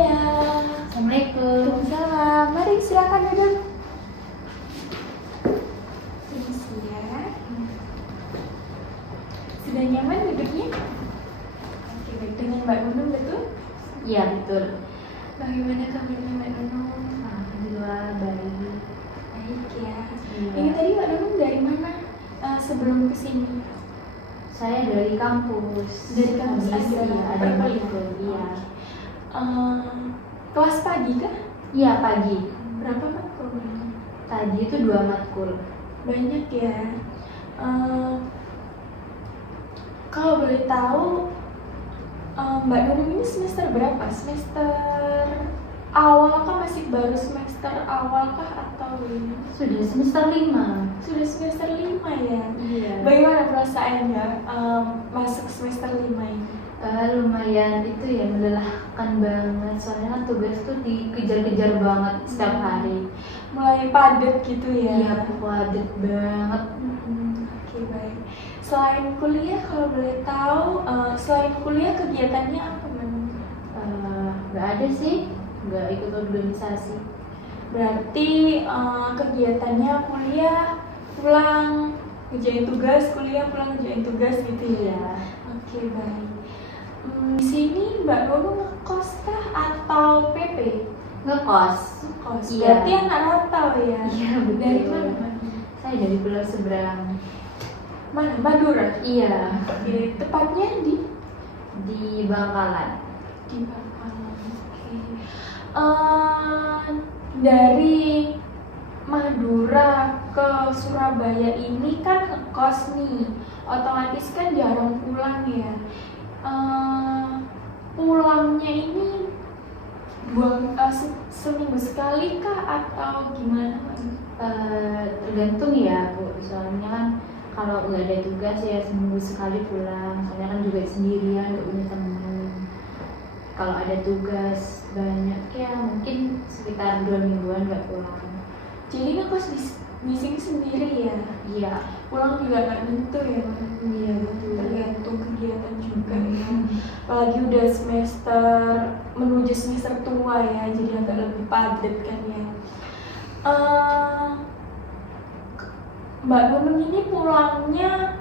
Iya. Assalamualaikum. Waalaikumsalam. Mari silakan duduk. Permisi ya. Sudah nyaman duduknya? Oke, baik. Dengan Mbak Nunung betul? Iya betul. Bagaimana kabarnya Mbak Nunung? Alhamdulillah baik. Baik ya. Iya. Ini tadi Mbak Nunung dari mana sebelum kesini? Saya dari kampus. Dari kampus Habis, aja. iya, ada matkul. Iya. Kelas pagi kah? Iya pagi. Berapa matkul? Tadi itu 2 matkul. Banyak ya. Kalau boleh tahu, Mbak Nunung ini semester berapa? Semester awal kah, masih baru semester awal kah, atau ini? Sudah semester 5. Sudah semester 5 ya? Iya. Bagaimana perasaannya masuk semester 5 ini? Lumayan itu ya, melelahkan banget. Soalnya kan tugas tuh dikejar-kejar banget setiap hari. Mulai padat gitu ya? Iya, padat banget. Oke, baik. Selain kuliah, kalau boleh tahu, selain kuliah kegiatannya apa, Mbak? Nggak ada sih, nggak ikut organisasi. Berarti kegiatannya kuliah, pulang, ngerjain tugas, kuliah, pulang, ngerjain tugas gitu ya? Oke, baik. Di sini Mbak Nunung ngekos kah atau PP? Ngekos. Ngekos. Iya. Berarti anak rantau ya? Iya, betul. Dari mana, Mbak? Saya dari Pulau Seberang. Mana? Madura? Iya. Oke, tepatnya di Bangkalan. Bangkalan. Oke. Dari Madura ke Surabaya ini kan ngekos nih, otomatis kan jarang pulang ya. Pulangnya ini seminggu sekali kah atau gimana? Tergantung ya Bu, soalnya kan kalau nggak ada tugas ya seminggu sekali pulang, soalnya kan juga sendirian, nggak punya teman. Kalau ada tugas banyak ya mungkin sekitar 2 mingguan nggak pulang. Jadi ngekos di sini sendiri ya? Iya. Pulang juga nggak nentu ya? Iya betul. Tergantung kegiatan juga ya. Apalagi udah menuju semester tua ya, jadi agak lebih padat kan ya. Mbak Nunung ini pulangnya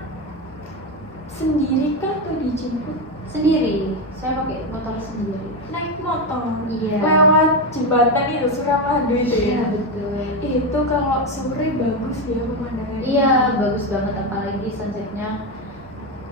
sendiri kah atau dijemput? Sendiri, saya pakai motor sendiri. Naik motor? Iya. Lewat jembatan itu, Suramadu itu ya? Iya betul. Itu kalau sore bagus ya pemandangannya? Iya bagus banget, apalagi sunsetnya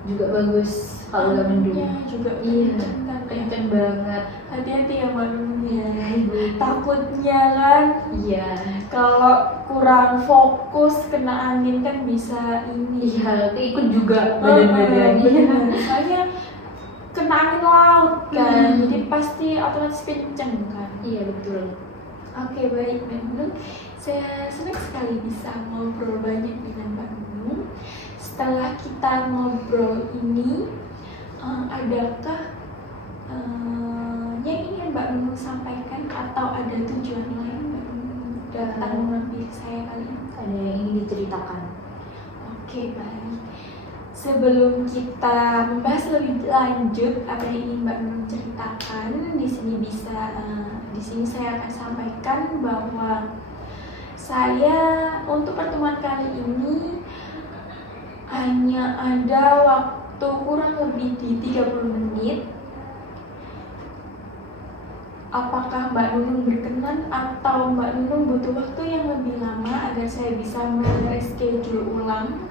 juga bagus kalau udah mendung. Juga Iya, kenceng kenceng banget. Hati-hati ya Mbak Nunung ya. Iya. Takutnya kan Iya. kalau kurang fokus kena angin kan bisa ini. Iya, ikut juga badan-badannya. Benar. Soalnya kena angin laut kan, jadi pasti otomatis kenceng kan. Iya betul. Oke, baik Mbak Nunung. Saya senang sekali bisa ngobrol banyak dengan Mbak Nunung. Setelah kita ngobrol ini, adakah yang ingin Mbak Nunung sampaikan atau ada tujuan lain Mbak Nunung datang mengambil saya kali ini? Ada yang ingin diceritakan? Oke, baik. Sebelum kita membahas lebih lanjut apa yang ingin Mbak Nunung ceritakan, di sini saya akan sampaikan bahwa saya untuk pertemuan kali ini hanya ada waktu kurang lebih di 30 menit. Apakah Mbak Nunung berkenan atau Mbak Nunung butuh waktu yang lebih lama agar saya bisa mereschedule ulang?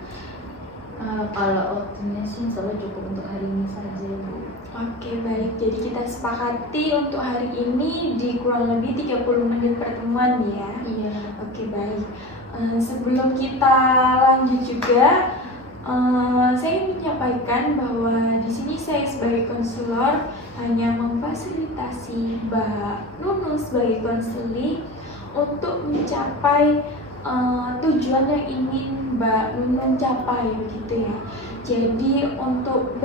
Kalau waktunya sih insya Allah cukup untuk hari ini saja Bu. Oke, baik. Jadi kita sepakati untuk hari ini di kurang lebih 30 menit pertemuan ya. Iya. Oke, baik. Sebelum kita lanjut juga, saya ingin menyampaikan bahwa di sini saya sebagai konselor hanya memfasilitasi Mbak Nunung sebagai konseling untuk mencapai tujuan yang ingin Mbak Nunung capai begitu ya. Jadi untuk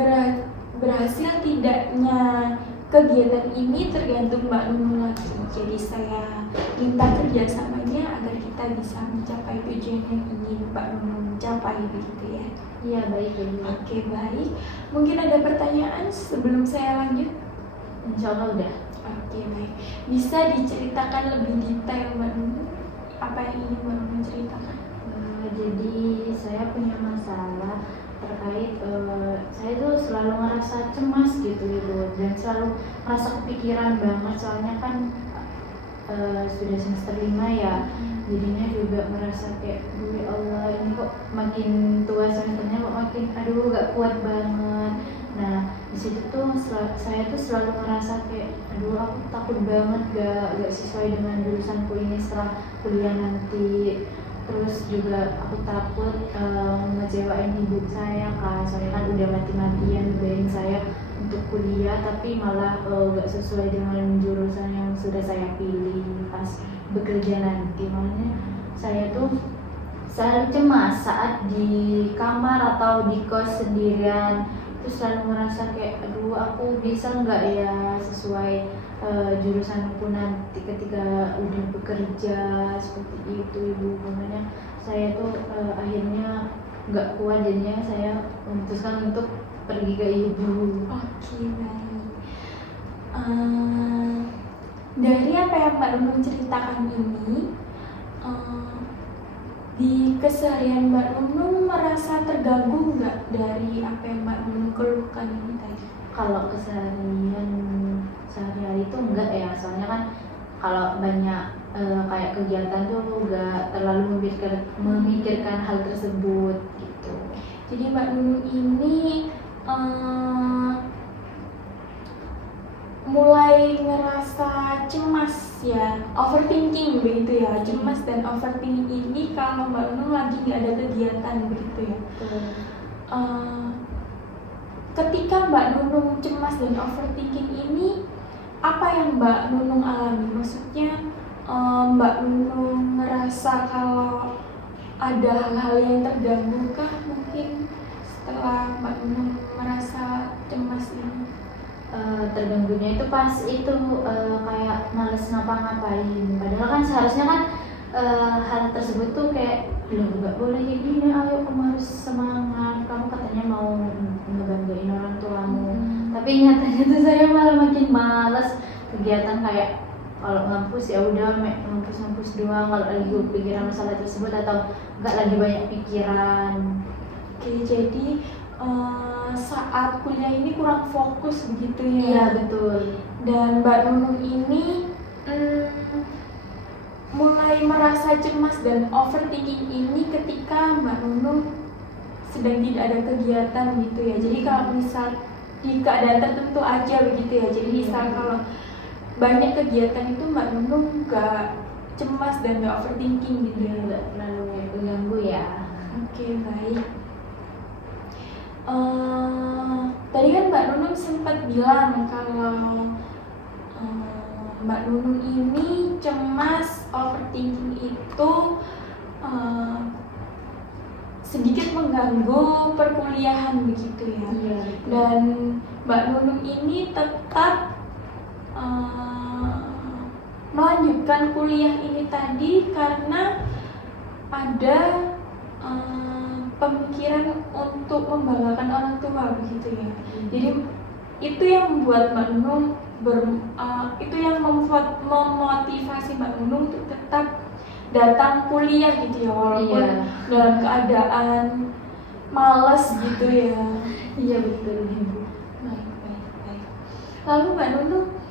berhasil tidaknya kegiatan ini tergantung Mbak Nunung lagi. Jadi saya minta kerjasamanya agar kita bisa mencapai tujuan yang ingin Mbak Nunung capai begitu ya. Iya baik ya Bu. Oke, baik. Mungkin ada pertanyaan sebelum saya lanjut? Insya Allah udah. Oke, baik. Bisa diceritakan lebih detail Mbak Nunung apa yang ingin Mbak Nunung ceritakan? Jadi saya punya masalah terkait saya tuh selalu merasa cemas gitu dan selalu merasa kepikiran banget soalnya kan sudah semester 5 ya, jadinya juga merasa kayak ya Allah ini kok makin tua semesternya kok makin aduh gak kuat banget. Nah di situ tuh saya tuh selalu merasa kayak aduh aku takut banget gak sesuai dengan jurusanku ini setelah kuliah nanti. Terus juga aku takut ngecewain ibu saya kan, soalnya kan udah mati-matian biayain saya untuk kuliah tapi malah gak sesuai dengan jurusan yang sudah saya pilih pas bekerja nanti. Makanya saya tuh selalu cemas saat di kamar atau di kos sendirian, terus selalu merasa kayak aduh aku bisa nggak ya sesuai jurusanku nanti ketika udah bekerja seperti itu ibu. Makanya saya tuh akhirnya nggak kuat, jadinya saya memutuskan untuk pergi ke ibu. Oke, baik. Dari apa yang Mbak Nunung ceritakan ini, di keseharian Mbak Nunung merasa terganggu nggak dari apa yang Mbak Nunung keluhkan ini tadi? Kalau keseharian sehari-hari itu enggak ya, soalnya kan kalau banyak kayak kegiatan tuh enggak terlalu memikirkan hal tersebut gitu. Jadi Mbak Nunung ini mulai ngerasa cemas ya, overthinking begitu ya. Cemas dan overthinking ini kalau Mbak Nunung lagi nggak ada kegiatan begitu ya. Ketika Mbak Nunung cemas dan overthinking ini, apa yang Mbak Nunung alami? Maksudnya Mbak Nunung ngerasa kalau ada hal-hal yang terganggu kah mungkin setelah Mbak Nunung merasa cemas ini? Terganggunya itu pas itu kayak males ngapa-ngapain, padahal kan seharusnya kan hal tersebut tuh kayak belum nggak boleh kayak gini, ayo kamu harus semangat, kamu katanya mau ngebanggain orang tuamu. Tapi nyatanya tuh saya malah makin malas kegiatan, kayak kalau ngampus ya udah ngampus doang, kalau lagi pikiran masalah tersebut atau nggak lagi banyak pikiran. Oke, jadi saat kuliah ini kurang fokus begitu ya? Iya betul. Dan Mbak Nunung ini mulai merasa cemas dan overthinking ini ketika Mbak Nunung sedang tidak ada kegiatan gitu ya. Jadi kalau misal di keadaan tertentu aja begitu ya. Jadi misal kalau banyak kegiatan itu Mbak Nunung gak cemas dan gak overthinking gitu ya. Nggak terlalu mengganggu ya. Oke, baik. Tadi kan Mbak Nunung sempat bilang kalau Mbak Nunung ini cemas, overthinking itu sedikit mengganggu perkuliahan begitu ya. Iya. Dan Mbak Nunung ini tetap melanjutkan kuliah ini tadi karena ada pemikiran untuk membanggakan orang tua begitu ya. Jadi itu yang membuat Mbak Nunung itu yang memotivasi Mbak Nunung untuk tetap datang kuliah gitu ya, walaupun dalam keadaan malas gitu ya. Iya betul ibu. Baik. Lalu Mbak Nunung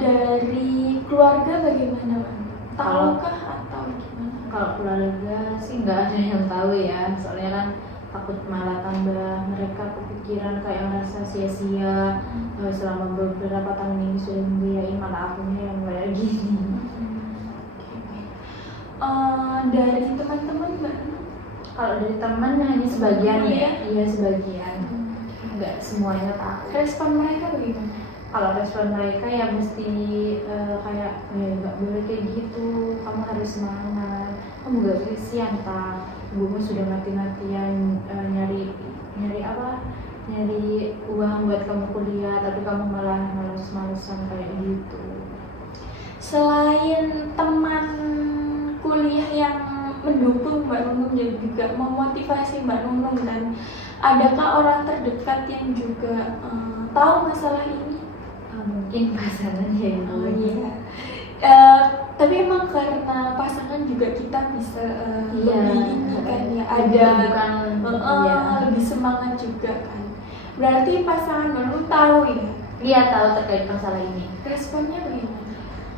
dari keluarga bagaimana Mbak? Tahukah atau gimana? Kalau keluarga sih nggak ada yang tahu ya, soalnya kan takut malah tambah mereka kepikiran kayak merasa sia-sia selama beberapa tahun ini sudah membiayai, malah akunya yang kayak gini. Dari teman-teman Mbak? Kalau dari teman hanya sebagian ya, iya sebagian, nggak semuanya tahu. Respon mereka bagaimana? Kalau respon mereka ya mesti kayak nggak boleh kayak gitu, kamu harus semangat, kamu gak kesian tak, ibumu sudah mati-matian nyari uang buat kamu kuliah, tapi kamu malah males-malesan kayak gitu. Selain teman kuliah yang mendukung Mbak Nunung dan juga memotivasi Mbak Nunung, dan adakah orang terdekat yang juga tahu masalah ini? mungkin pasangan ya Ibu. Oh iya. Tapi emang karena pasangan juga kita bisa Iya, lebih ini kan ya, ada bukan iya. lebih semangat juga kan. Berarti pasangan baru tahu ya Iya tahu terkait masalah ini. responnya bagaimana?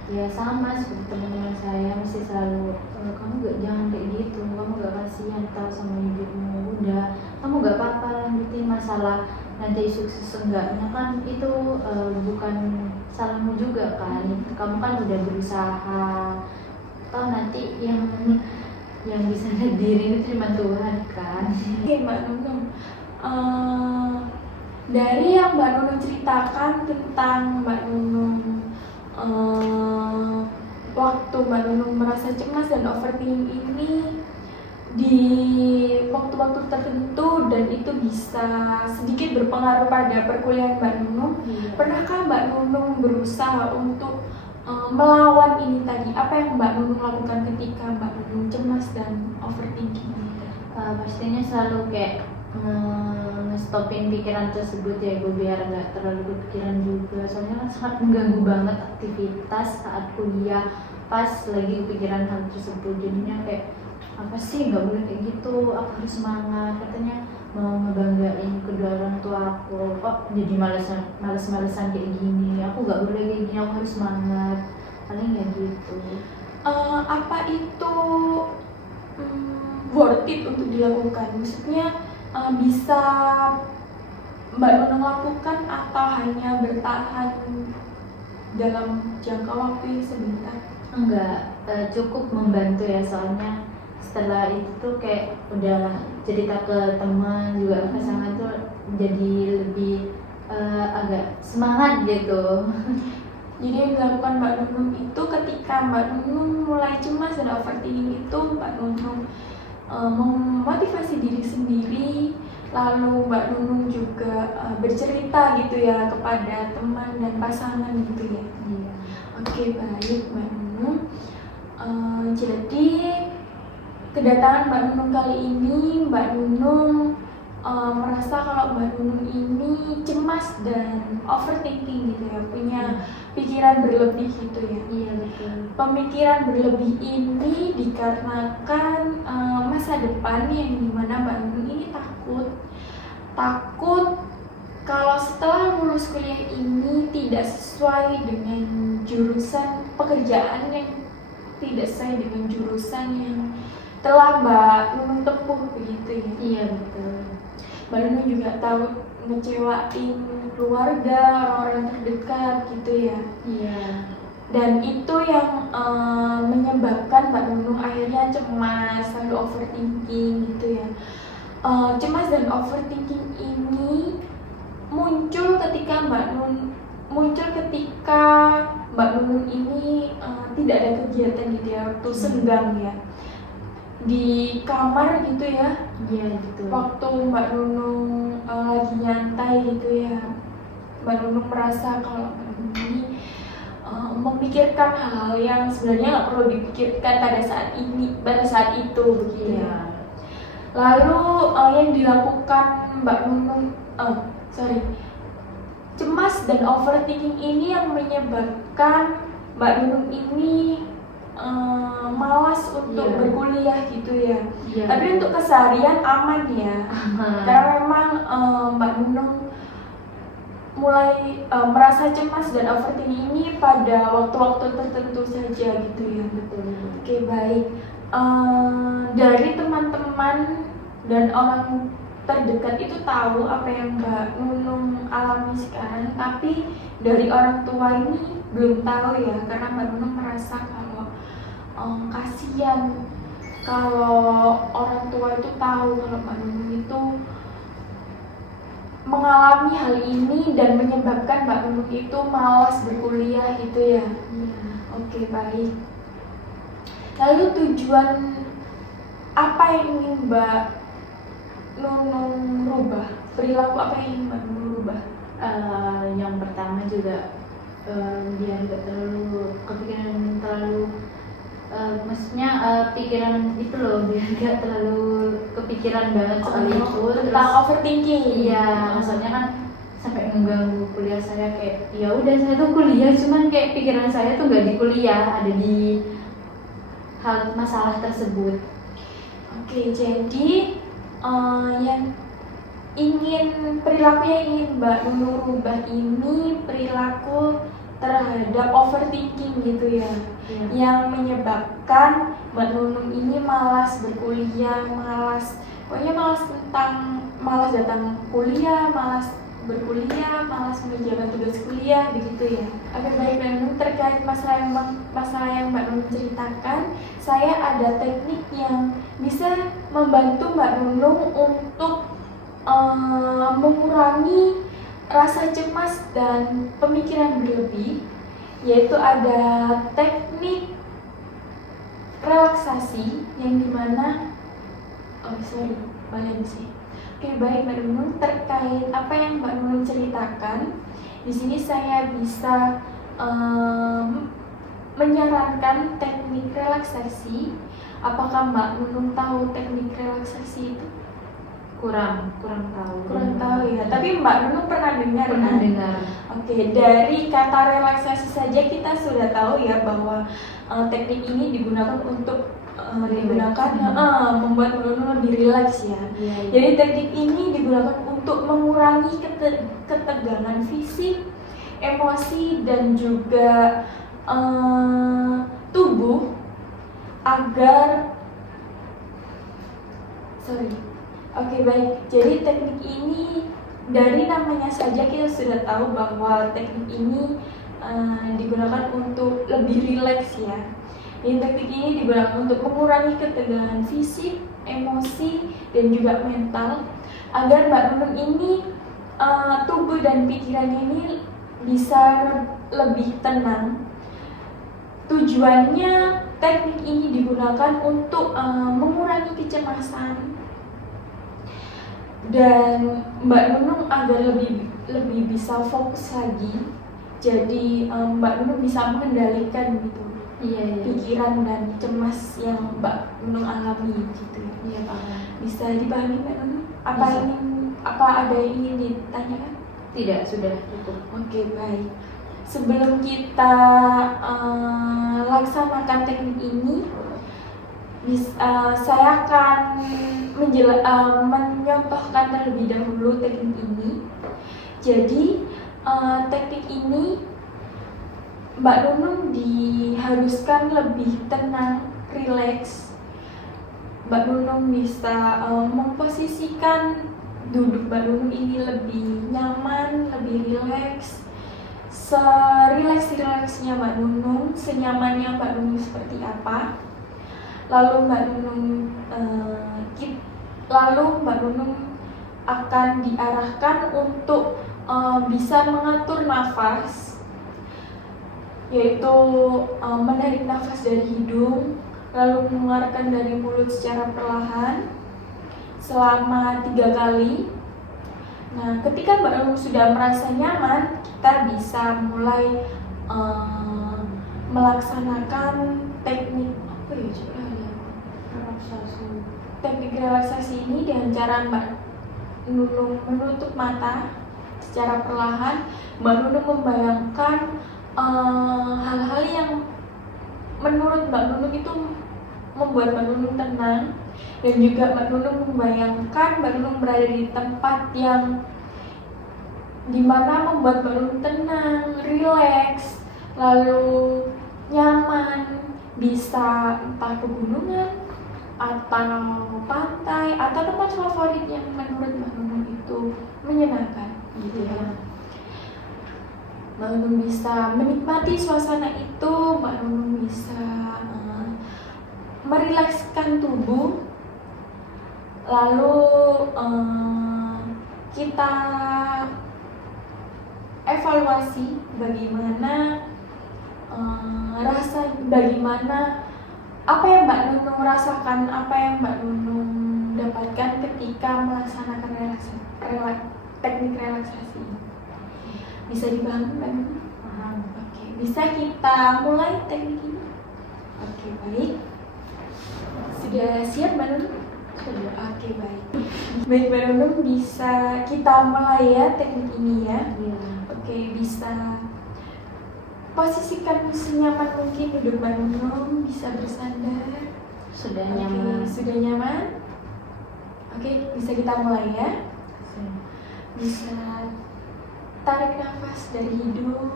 Ya sama seperti teman-teman saya mesti selalu kamu jangan kayak gitu, kamu gak kasihan tahu sama ibumu, udah kamu gak apa-apa lanjutin masalah, nanti sukses enggaknya kan itu bukan salahmu juga kan, kamu kan udah berusaha, toh nanti yang bisa diri itu cuma Tuhan kan. Oke Mbak Nunung, dari yang Mbak Nunung ceritakan tentang Mbak Nunung waktu Mbak Nunung merasa cemas dan overthinking ini di waktu-waktu tertentu dan itu bisa sedikit berpengaruh pada perkuliahan Mbak Nunung. Pernahkah Mbak Nunung berusaha untuk melawan ini tadi? Apa yang Mbak Nunung lakukan ketika Mbak Nunung cemas dan overthinking ini? Pastinya selalu kayak ngestopin pikiran tersebut ya Ibu, biar nggak terlalu berpikiran juga, soalnya kan sangat mengganggu banget aktivitas saat kuliah pas lagi kepikiran hal tersebut. Jadinya kayak apa sih, nggak boleh kayak gitu, aku harus semangat, katanya mau ngebanggain kedua orang tua aku, kok jadi males-malesan kayak gini, aku nggak boleh kayak gini, aku harus semangat, paling ya gitu. Apa itu worth it untuk dilakukan? Maksudnya bisa Mbak Nunung lakukan atau hanya bertahan dalam jangka waktu yang sebentar? Enggak, cukup membantu ya, soalnya setelah itu tuh kayak udah cerita ke teman juga pasangan tuh jadi lebih agak semangat gitu. Jadi yang dilakukan Mbak Nunung itu ketika Mbak Nunung mulai cemas dan overthinking itu Mbak Nunung memotivasi diri sendiri, lalu Mbak Nunung juga bercerita gitu ya kepada teman dan pasangan gitu ya. Iya. Oke, baik Mbak Nunung. Jadi kedatangan Mbak Nunung kali ini, Mbak Nunung merasa kalau Mbak Nunung ini cemas dan overthinking gitu ya, punya pikiran berlebih gitu ya. Iya betul. Pemikiran berlebih ini dikarenakan masa depan yang dimana Mbak Nunung ini takut kalau setelah lulus kuliah ini tidak sesuai dengan jurusan pekerjaan yang tidak sesuai dengan jurusan yang telah Mbak Nunung tempuh begitu ya. Iya betul. Mbak Nunung juga tahu ngecewain keluarga, orang-orang terdekat gitu ya. Iya. Dan itu yang menyebabkan Mbak Nunung akhirnya cemas, lalu overthinking gitu ya. Cemas dan overthinking ini muncul ketika Mbak Nunung ini tidak ada kegiatan gitu ya, waktu senggang ya, di kamar gitu ya. Iya betul. Waktu Mbak Nunung lagi nyantai gitu ya, Mbak Nunung merasa kalau Mbak Nunung ini memikirkan hal-hal yang sebenarnya nggak perlu dipikirkan pada saat itu begitu ya. Lalu yang dilakukan Mbak Nunung, cemas dan overthinking ini yang menyebabkan Mbak Nunung ini malas untuk berkuliah gitu ya. Iya. Tapi untuk keseharian aman ya. Karena memang Mbak Nunung mulai merasa cemas dan overthinking ini pada waktu-waktu tertentu saja gitu ya. Betul. Oke, baik. Dari teman-teman dan orang terdekat itu tahu apa yang Mbak Nunung alami sekarang, tapi dari orang tua ini belum tahu ya, karena Mbak Nunung merasa kalau kasihan kalau orang tua itu tahu kalau Mbak Nunung itu mengalami hal ini dan menyebabkan Mbak Nunung itu malas berkuliah gitu ya. Oke, baik. Lalu tujuan apa yang ingin Mbak Nunung rubah? Perilaku apa yang ingin Mbak Nunung rubah? Yang pertama juga biar nggak terlalu kepikiran maksudnya pikiran itu loh, biar nggak terlalu kepikiran banget soal itu tentang overthinking. Iya, maksudnya kan sampai mengganggu kuliah saya. Kayak ya udah saya tuh kuliah, cuman kayak pikiran saya tuh nggak di kuliah, ada di hal masalah tersebut. Oke, jadi yang perilaku yang ingin Mbak Nunung rubah ini perilaku terhadap overthinking gitu ya, yang menyebabkan Mbak Nunung ini malas berkuliah, pokoknya malas datang kuliah, malas berkuliah, malas mengerjakan tugas kuliah, begitu ya. Oke, baik Mbak Nunung, terkait masalah yang Mbak Nunung ceritakan, saya ada teknik yang bisa membantu Mbak Nunung untuk mengurangi rasa cemas dan pemikiran berlebih, yaitu ada teknik relaksasi yang dimana Oke, baik Mbak Nunung, terkait apa yang Mbak Nunung ceritakan, di sini saya bisa menyarankan teknik relaksasi. Apakah Mbak Nunung tahu teknik relaksasi itu? Kurang tahu Ya, tapi Mbak Nunung pernah dengar pernah kan? dengar. Oke, dari kata relaksasi saja kita sudah tahu ya bahwa teknik ini digunakan untuk membuat Mbak Nunung lebih rileks ya. Jadi teknik ini digunakan untuk mengurangi ketegangan fisik, emosi dan juga tubuh agar Oke, baik. Jadi teknik ini dari namanya saja kita sudah tahu bahwa teknik ini digunakan untuk lebih rileks ya. Jadi teknik ini digunakan untuk mengurangi ketegangan fisik, emosi, dan juga mental agar Mbak Nunung ini tubuh dan pikirannya ini bisa lebih tenang. Tujuannya teknik ini digunakan untuk mengurangi kecemasan dan Mbak Nunung agar lebih bisa fokus lagi. Jadi Mbak Nunung bisa mengendalikan gitu pikiran dan cemas yang Mbak Nunung alami gitu. Iya, Pak. Bisa dipahami Mbak Nunung? Apa ada yang ingin ditanyakan? Tidak, sudah cukup. Oke, baik. Sebelum kita laksanakan teknik ini, saya akan mencontohkan terlebih dahulu teknik ini. Jadi teknik ini Mbak Nunung diharuskan lebih tenang, rileks. Mbak Nunung bisa memposisikan duduk Mbak Nunung ini lebih nyaman, lebih rileks. Serileks-rileksnya Mbak Nunung, senyamannya Mbak Nunung seperti apa. Lalu Mbak Nunung akan diarahkan untuk bisa mengatur nafas, yaitu menarik nafas dari hidung, lalu mengeluarkan dari mulut secara perlahan selama 3 kali. Nah, ketika Mbak Nunung sudah merasa nyaman, kita bisa mulai melaksanakan teknik Teknik relaksasi ini dengan cara Mbak Nunung menutup mata secara perlahan. Mbak Nunung membayangkan hal-hal yang menurut Mbak Nunung itu membuat Mbak Nunung tenang, dan juga Mbak Nunung membayangkan Mbak Nunung berada di tempat yang dimana membuat Mbak Nunung tenang, rileks, lalu nyaman. Bisa entah pegunungan atau pantai atau tempat favorit yang menurut Mbak Nunung itu menyenangkan gitu ya. Mbak Nunung bisa menikmati suasana itu, Mbak Nunung bisa merilekskan tubuh. Lalu kita evaluasi bagaimana apa yang Mbak Nunung rasakan, apa yang Mbak Nunung dapatkan ketika melaksanakan teknik relaksasi. Bisa dipahami Mbak Nunung? Paham. Oke, bisa kita mulai teknik ini? Oke, baik. Sudah siap Mbak Nunung? Sudah. Oke, baik. Baik Mbak Nunung, bisa kita mulai ya teknik ini ya. Iya. Oke, bisa posisikan senyaman mungkin duduk Mbak Nunung, bisa bersandar. Sudah Oke, nyaman. sudah nyaman. Oke, bisa kita mulai ya. Bisa tarik nafas dari hidung.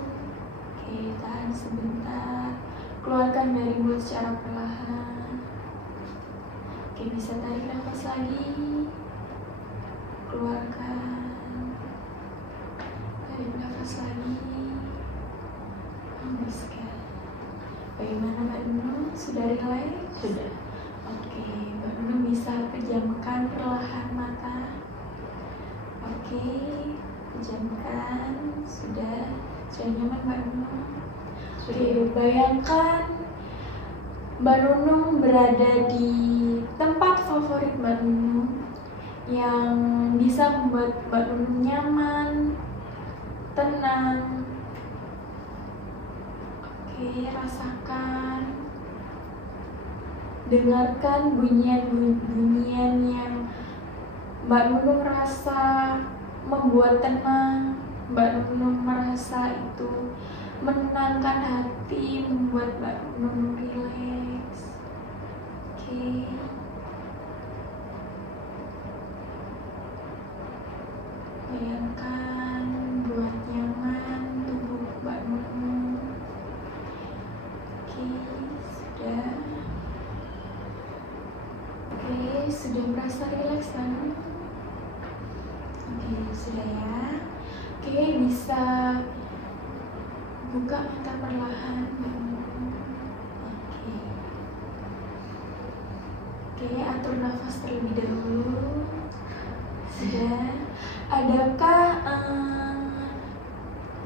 Oke, tahan sebentar. Keluarkan dari mulut secara perlahan. Oke, bisa tarik nafas lagi. Keluarkan. Tarik nafas lagi. Hembuskan. Bagaimana Mbak Nunung? Sudah rileks? Sudah. Oke, Mbak Nunung bisa pejamkan perlahan mata. Oke, pejamkan. Sudah nyaman Mbak Nunung? Oke, bayangkan Mbak Nunung berada di tempat favorit Mbak Nunung yang bisa membuat Mbak Nunung nyaman, tenang. Oke, rasakan, dengarkan bunyian-bunyian yang Mbak Nunung rasa membuat tenang. Mbak Nunung merasa itu menenangkan hati, membuat Mbak Nunung rileks. Oke. Bayangkan buat nyaman tubuh Mbak Nunung. Oke, sudah. Oke, sudah merasa rileks kan? Oke, sudah ya. Oke, bisa buka mata perlahan. Oke. Oke, atur nafas terlebih dahulu. Sudah. Adakah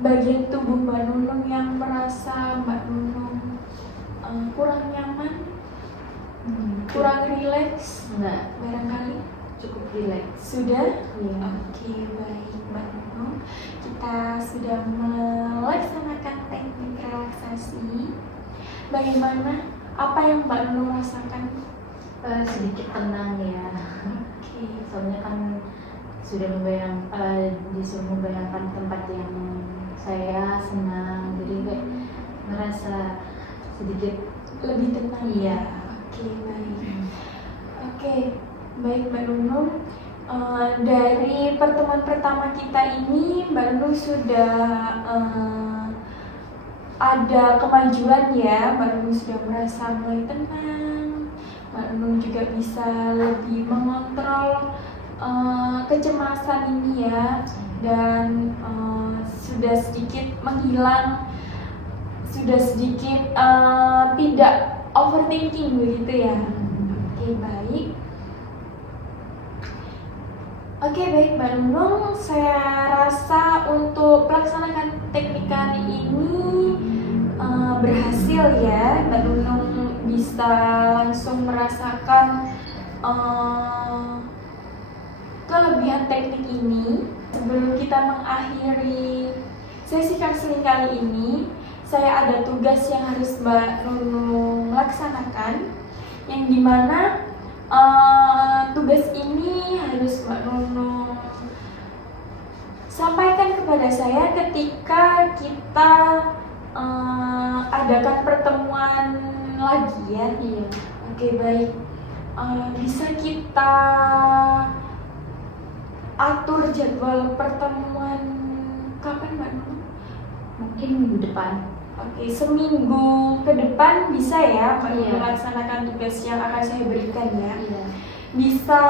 bagian tubuh Mbak Nunung yang merasa Mbak Nunung kurang nyaman? Kurang rileks? Enggak, Barangkali? cukup rileks. Sudah? Iya. Oke, baik Mbak Nunung. Kita sudah melaksanakan teknik relaksasi. Bagaimana? Apa yang Mbak Nunung rasakan? Sedikit tenang ya. Oke. Soalnya kan sudah disuruh membayangkan tempat yang saya senang, jadi kayak ngerasa sedikit Lebih tenang. Iya. Oke, baik. Oke, baik Mbak Nunung. Dari pertemuan pertama kita ini, Mbak Nunung sudah ada kemajuan ya. Mbak Nunung sudah merasa mulai tenang. Mbak Nunung juga bisa lebih mengontrol kecemasan ini ya, dan sudah sedikit menghilang, sudah sedikit tidak overthinking begitu ya. Oke, baik. Oke, baik Mbak Nunung, saya rasa untuk pelaksanakan teknik kali ini berhasil ya. Mbak Nunung bisa langsung merasakan kelebihan teknik ini. Sebelum kita mengakhiri sesi konseling kali ini, saya ada tugas yang harus Mbak Nunung laksanakan, yang dimana tugas ini harus Mbak Nunung sampaikan kepada saya ketika kita adakan pertemuan lagi ya. Iya. Oke, baik. Bisa kita atur jadwal pertemuan kapan Mbak Nunung? Mungkin minggu depan. Oke, seminggu ke depan bisa ya Mbak Nunung Iya. melaksanakan tugas yang akan saya berikan ya. Iya. Bisa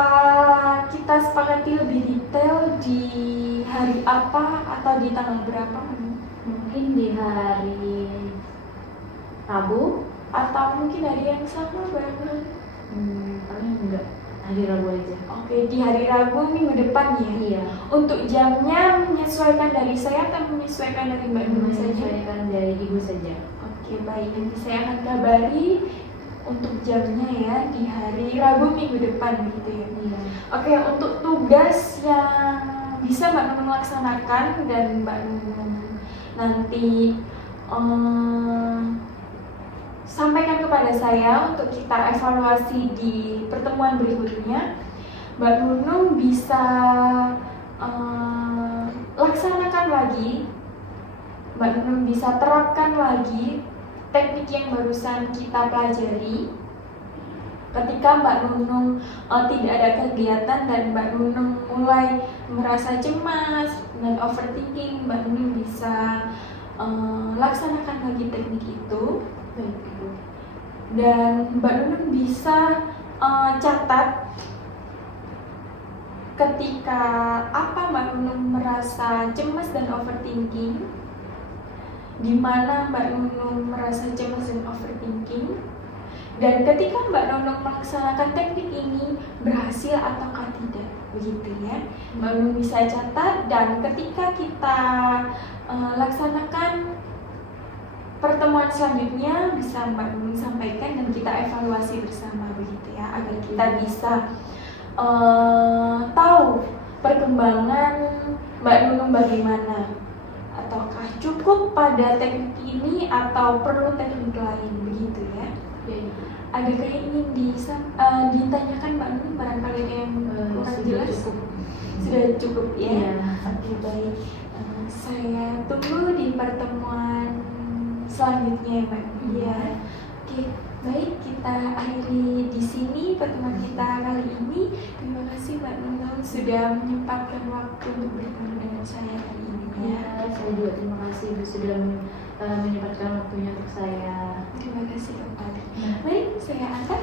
kita sepakati lebih detail di hari apa atau di tanggal berapa Mbak Nunung? Mungkin di hari Rabu. Atau mungkin hari yang sama barangkali? Paling enggak, hari Rabu aja. Oke, di hari Rabu minggu depan ya. Iya. Untuk jamnya menyesuaikan dari saya atau menyesuaikan dari Mbak Nunung saja? Menyesuaikan dari ibu saja. Oke, baik. Nanti saya akan kabari untuk jamnya ya di hari Rabu minggu depan gitu ya. Iya. Oke, untuk tugas yang bisa Mbak Nunung laksanakan dan Mbak Nunung nanti sampaikan kepada saya untuk kita evaluasi di pertemuan berikutnya. Mbak Nunung bisa laksanakan lagi, Mbak Nunung bisa terapkan lagi teknik yang barusan kita pelajari. Ketika Mbak Nunung tidak ada kegiatan dan Mbak Nunung mulai merasa cemas dan overthinking, Mbak Nunung bisa laksanakan lagi teknik itu. Baik, Ibu. Dan Mbak Nunung bisa catat ketika Mbak Nunung merasa cemas dan overthinking, di mana Mbak Nunung merasa cemas dan overthinking, dan ketika Mbak Nunung melaksanakan teknik ini berhasil ataukah tidak, begitu ya. Mbak Nunung bisa catat, dan ketika kita laksanakan pertemuan selanjutnya bisa Mbak Nunung sampaikan dan kita evaluasi bersama, begitu ya, agar kita bisa tahu perkembangan Mbak Nunung bagaimana, ataukah cukup pada teknik ini atau perlu teknik lain, begitu ya. Ya, Ibu. Adakah yang ingin ditanyakan Mbak Nunung, barangkali ada yang kurang Sudah jelas? cukup. Sudah cukup ya. Iya. Oke, baik. Saya tunggu di pertemuan selanjutnya ya, Mbak. Iya. Oke, baik, kita akhiri di sini pertemuan kita kali ini. Terima kasih Mbak Nunung sudah menyempatkan waktu untuk bertemu dengan saya kali ini ya. Ya, saya juga terima kasih Ibu sudah menyempatkan waktunya untuk saya. Terima kasih kembali. Baik, saya angkat.